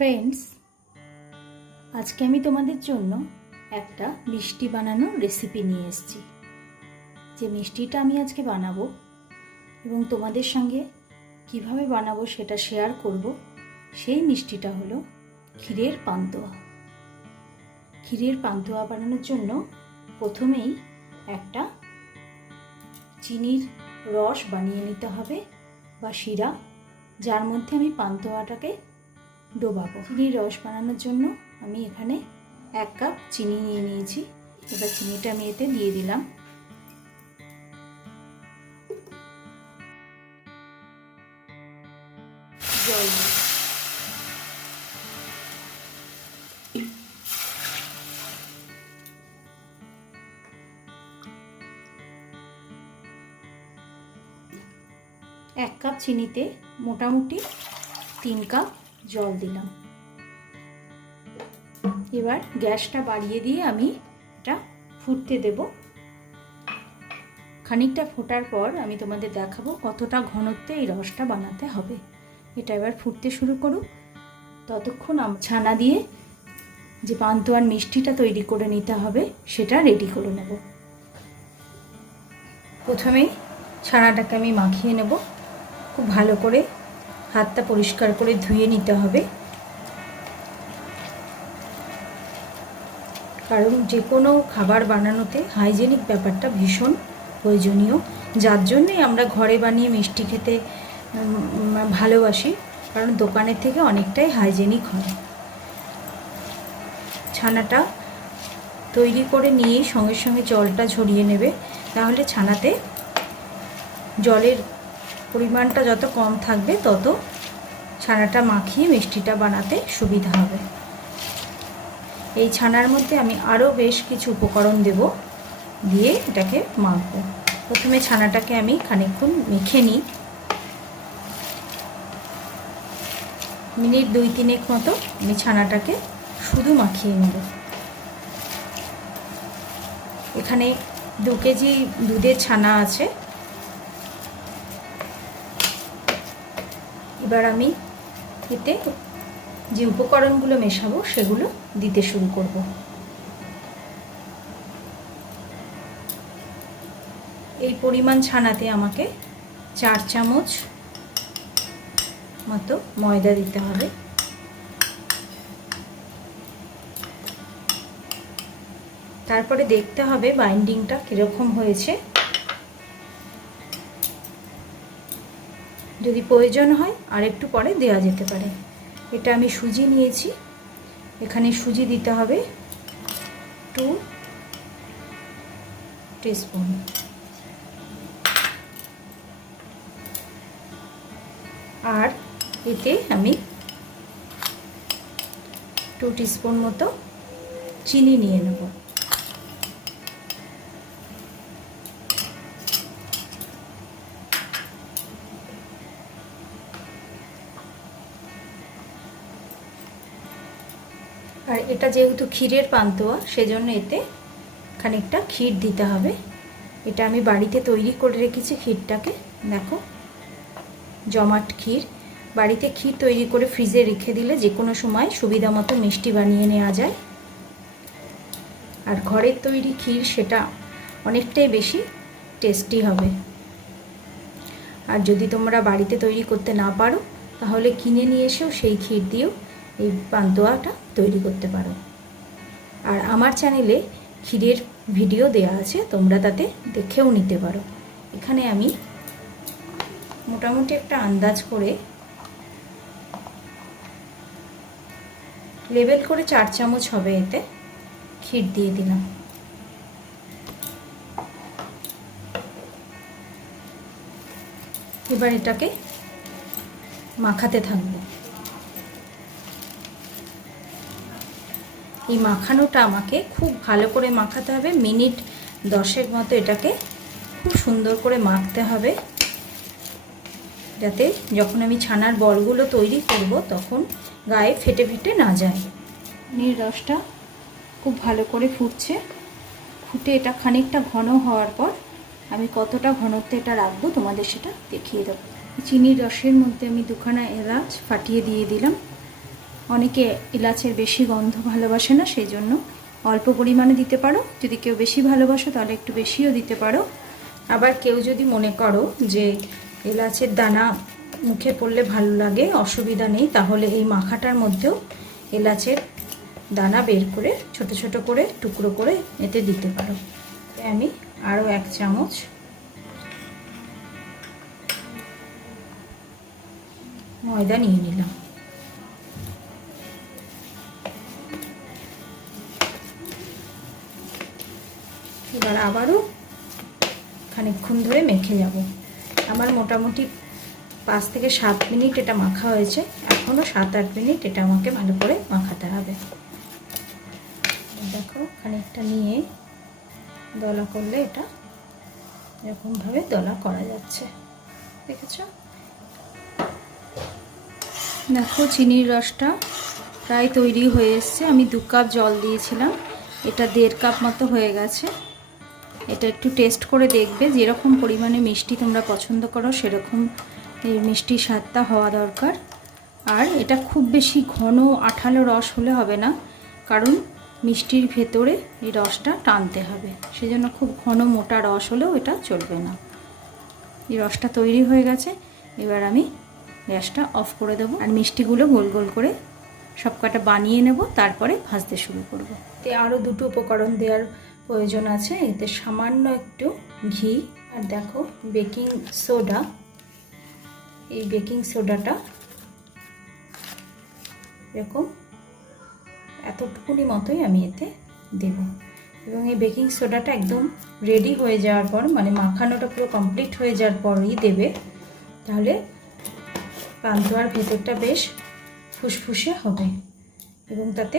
Friends, আজকে আমি তোমাদের জন্য একটা মিষ্টি বানানোর রেসিপি নিয়ে এসেছি। যে মিষ্টিটা আমি আজকে বানাবো এবং তোমাদের সঙ্গে কিভাবে বানাবো সেটা শেয়ার করব, সেই মিষ্টিটা হলো ক্ষীরের পান্তুয়া। ক্ষীরের পান্তুয়া বানানোর জন্য প্রথমেই একটা চিনির রস বানিয়ে নিতে হবে বা শিরা, যার মধ্যে আমি পান্তুয়াটাকে ডোবাবো। চিনির রস বানানোর জন্য আমি এখানে 1 কাপ চিনি নিয়ে নিয়েছি। এবার চিনিটা আমি এতে দিয়ে দিলাম। জল এক কাপ চিনিতে মোটামুটি 3 কাপ জল দিলাম। এবার গ্যাসটা বাড়িয়ে দিয়ে আমি এটা ফুটতে দেব। খানিকটা ফোটার পর আমি তোমাদের দেখাবো কতটা ঘনত্বে এই রসটা বানাতে হবে। এটা এবার ফুটতে শুরু করুক। ততক্ষণ ছানা দিয়ে যে পান্তুয়ার মিষ্টিটা তৈরি করে নিতে হবে সেটা রেডি করে নেব। প্রথমেই ছানাটাকে আমি মাখিয়ে নেব। খুব ভালো করে হাতটা পরিষ্কার করে ধুয়ে নিতে হবে, কারণ যে কোনো খাবার বানানোতে হাইজেনিক ব্যাপারটা ভীষণ প্রয়োজনীয়, যার জন্যই আমরা ঘরে বানিয়ে মিষ্টি খেতে ভালোবাসি, কারণ দোকানের থেকে অনেকটাই হাইজেনিক হয়। ছানাটা তৈরি করে নিয়েই সঙ্গে সঙ্গে জলটা ঝরিয়ে নেবে, তাহলে ছানাতে জলের পরিমাণটা যত কম থাকবে তত ছানাটা মাখিয়ে মিষ্টিটা বানাতে সুবিধা হবে। এই ছানার মধ্যে আমি আরও বেশ কিছু উপকরণ দেব, দিয়ে এটাকে মাখবো। প্রথমে ছানাটাকে আমি খানিকক্ষণ মেখে নিই, মিনিট 2-3 মতো আমি ছানাটাকে শুধু মাখিয়ে নেব। এখানে 2 কেজি দুধের ছানা আছে। এবার আমি এতে যে উপকরণগুলো মেশাবো সেগুলো দিতে শুরু করব। এই পরিমাণ ছানাতে আমাকে 4 চামচ মতো ময়দা দিতে হবে। তারপরে দেখতে হবে বাইন্ডিংটা কীরকম হয়েছে। যদি প্রয়োজন হয় আর একটু পরে দেওয়া যেতে পারে। এটা আমি সুজি নিয়েছি, এখানে সুজি দিতে হবে 2 টিস্পুন। আর এতে আমি 2 টিস্পুন মতো চিনি নিয়ে নেব। আর এটা যেহেতু ক্ষীরের পান্তুয়া, সেজন্য এতে খানিকটা ক্ষীর দিতে হবে। এটা আমি বাড়িতে তৈরি করে রেখেছি ক্ষীরটাকে। দেখো, জমাট ক্ষীর। বাড়িতে ক্ষীর তৈরি করে ফ্রিজে রেখে দিলে যে কোনো সময় সুবিধা মতো মিষ্টি বানিয়ে নেওয়া যায়। আর ঘরের তৈরি ক্ষীর সেটা অনেকটাই বেশি টেস্টি হবে। আর যদি তোমরা বাড়িতে তৈরি করতে না পারো, তাহলে কিনে নিয়ে এসেও সেই ক্ষীর দিয়েও এই পান্তুয়াটা তৈরি করতে পারো। আর আমার চ্যানেলে ক্ষীরের ভিডিও দেওয়া আছে, তোমরা তাতে দেখেও নিতে পারো। এখানে আমি মোটামুটি একটা আন্দাজ করে লেবেল করে 4 চামচ হবে এতে ক্ষীর দিয়ে দিলাম। এবার এটাকে মাখাতে থাকবো। এই মাখানোটা আমাকে খুব ভালো করে মাখাতে হবে। মিনিট 10 মতো এটাকে খুব সুন্দর করে মাখতে হবে, যাতে যখন আমি ছানার বলগুলো তৈরি করব তখন গায়ে ফেটে ফেটে না যায়। এই রসটা খুব ভালো করে ফুটছে। ফুটে এটা খানিকটা ঘন হওয়ার পর আমি কতটা ঘনত্বে এটা রাখবো তোমাদের সেটা দেখিয়ে দেবো। চিনির রসের মধ্যে আমি 2খানা এলাচ ফাটিয়ে দিয়ে দিলাম। অনেকে এলাচের বেশি গন্ধ ভালোবাসে না, সেই জন্য অল্প পরিমাণে দিতে পারো। যদি কেউ বেশি ভালোবাসো তাহলে একটু বেশিও দিতে পারো। আবার কেউ যদি মনে করো যে এলাচের দানা মুখে পড়লে ভালো লাগে, অসুবিধা নেই, তাহলে এই মাখাটার মধ্যেও এলাচের দানা বের করে ছোট ছোট করে টুকরো করে এতে দিতে পারো। আমি আরও 1 চামচ ময়দা নিয়ে নিলাম। এবার আবারও খানিকক্ষণ ধরে মেখে যাব। আমার মোটামুটি 5 থেকে 7 মিনিট এটা মাখা হয়েছে, এখনও 7-8 মিনিট এটা আমাকে ভালো করে মাখাতে হবে। দেখো খানিকটা নিয়ে দলা করলে এটা এরকমভাবে দলা করা যাচ্ছে, দেখেছো? দেখো চিনির রসটা প্রায় তৈরি হয়ে এসছে। আমি 2 কাপ জল দিয়েছিলাম, এটা 1.5 কাপ মতো হয়ে গেছে। এটা একটু টেস্ট করে দেখবে, যেরকম পরিমাণে মিষ্টি তোমরা পছন্দ করো সেরকম এই মিষ্টির স্বাদটা হওয়া দরকার। আর এটা খুব বেশি ঘন আঠালো রস হলে হবে না, কারণ মিষ্টির ভেতরে এই রসটা টানতে হবে, সেজন্য খুব ঘন মোটা রস হলেও এটা চলবে না। এই রসটা তৈরি হয়ে গেছে, এবার আমি গ্যাসটা অফ করে দেবো আর মিষ্টিগুলো গোল গোল করে সবকটা বানিয়ে নেব, তারপরে ভাজতে শুরু করব। এতে আরও 2টো উপকরণ দেওয়ার প্রয়োজন আছে। এতে সামান্য একটু ঘি আর দেখো বেকিং সোডা। এই বেকিং সোডাটা এরকম এতটুকুনি মতোই আমি এতে দেব, এবং এই বেকিং সোডাটা একদম রেডি হয়ে যাওয়ার পর, মানে মাখানোটা পুরো কমপ্লিট হয়ে যাওয়ার পরই দেবে, তাহলে পান্তুয়ার ভেতরটা বেশ ফুসফুসে হবে এবং তাতে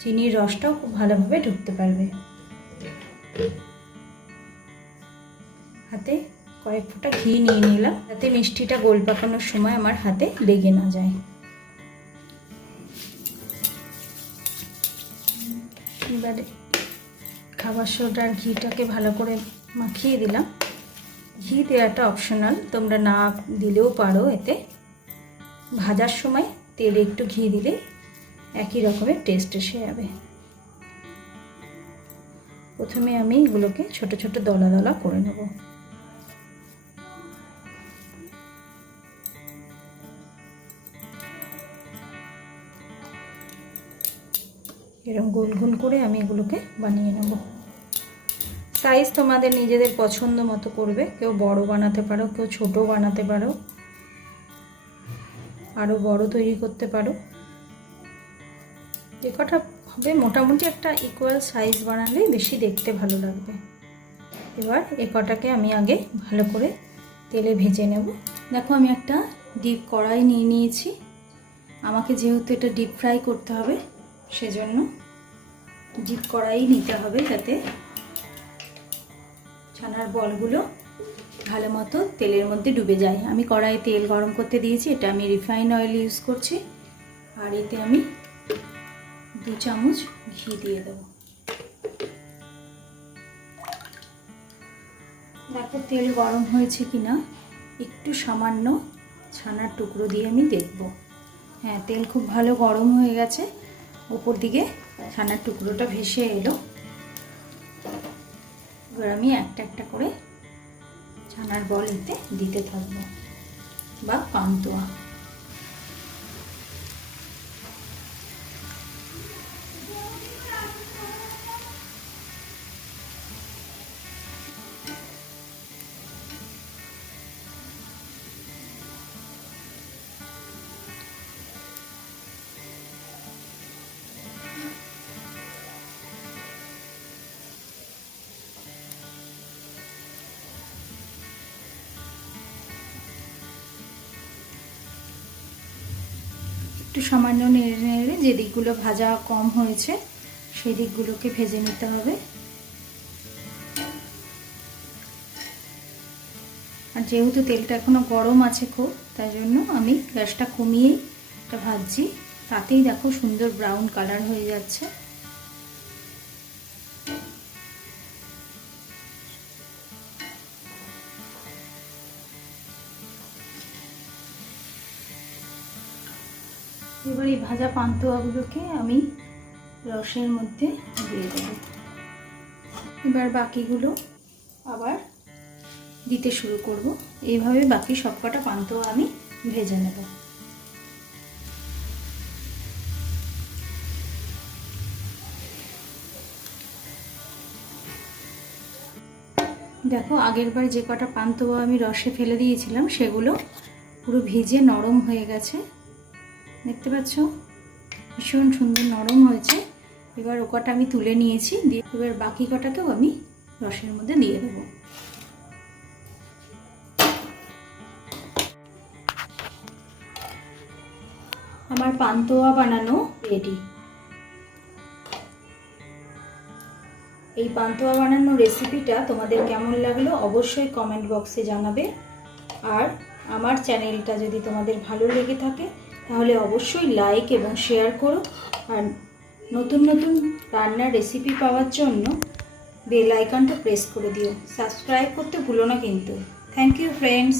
চিনির রসটাও খুব ভালোভাবে ঢুকতে পারবে। হাতে কয়েক ফোঁটা ঘি নিয়ে নিলাম, যাতে মিষ্টিটা গোল পাকানোর সময় আমার হাতে লেগে না যায়। এবারে খাবার সোডার ঘিটাকে ভালো করে মাখিয়ে দিলাম। ঘি দেওয়াটা অপশনাল, তোমরা না দিলেও পারো। এতে ভাজার সময় তেলে একটু ঘি দিলে একই রকমের টেস্ট এসে যাবে। প্রথমে আমি এগুলোকে ছোট ছোট দলা দলা করে নেব। এরকম গোল গোল করে আমি এগুলোকে বানিয়ে নেব। সাইজ তোমাদের নিজেদের পছন্দ মতো করবে, কেউ বড় বানাতে পারো, কেউ ছোট বানাতে পারো, আরও বড় তৈরি করতে পারো। যে কটা হবে মোটামুটি একটা ইকুয়াল সাইজ বানালে বেশি দেখতে ভালো লাগবে। এবার এ কটাকে আমি আগে ভালো করে তেলে ভেজে নেব। দেখো আমি একটা ডিপ কড়াই নিয়ে নিয়েছি। আমাকে যেহেতু এটা ডিপ ফ্রাই করতে হবে, সেজন্য ডিপ কড়াই নিতে হবে, যাতে ছানার বলগুলো ভালো মতো তেলের মধ্যে ডুবে যায়। আমি কড়াইয়ে তেল গরম করতে দিয়েছি, এটা আমি রিফাইন অয়েল ইউজ করছি। আর এতে আমি 2 চামচ ঘি দিয়ে দেব। দেখো তেল গরম হয়েছে কিনা, একটু সামান্য ছানার টুকরো দিয়ে আমি দেখব। হ্যাঁ, তেল খুব ভালো গরম হয়ে গেছে, উপর দিকে ছানার টুকরোটা ভেসে এলো। এবার আমি একটা একটা করে ছানার বল এতে দিতে থাকবো, বা পান্তুয়া। একটু সামান্য নেড়ে নেড়ে যে দিকগুলো ভাজা কম হয়েছে সেই দিকগুলোকে ভেজে নিতে হবে। আর যেহেতু তেলটা এখনো গরম আছে খুব, তাই জন্য আমি গ্যাসটা কমিয়েই এটা ভাজছি। তাতেই দেখো সুন্দর ব্রাউন কালার হয়ে যাচ্ছে। এবার এই ভাজা পান্তুয়াগুলোকে আমি রসের মধ্যে দিয়ে দেব। এবার বাকিগুলো আবার দিতে শুরু করব। এইভাবে বাকি সবকটা পান্তুয়া আমি ভেজে নেব। দেখো আগেরবার যে কটা পান্তুয়া আমি রসে ফেলে দিয়েছিলাম সেগুলো পুরো ভিজে নরম হয়ে গেছে, দেখতে পাচ্ছ ভীষণ সুন্দর নরম হয়েছে। এবার ও কটা আমি তুলে নিয়েছি, দিয়ে এবার বাকি কটাকেও আমি রসের মধ্যে দিয়ে দেবো। আমার পান্তুয়া বানানো রেডি। এই পান্তুয়া বানানোর রেসিপিটা তোমাদের কেমন লাগলো অবশ্যই কমেন্ট বক্সে জানাবে। আর আমার চ্যানেলটা যদি তোমাদের ভালো লেগে থাকে তাহলে অবশ্যই লাইক এবং শেয়ার করো। আর নতুন নতুন রান্নার রেসিপি পাওয়ার জন্য বেল আইকনটা প্রেস করে দিও। সাবস্ক্রাইব করতে ভুলো না কিন্তু। Thank you friends.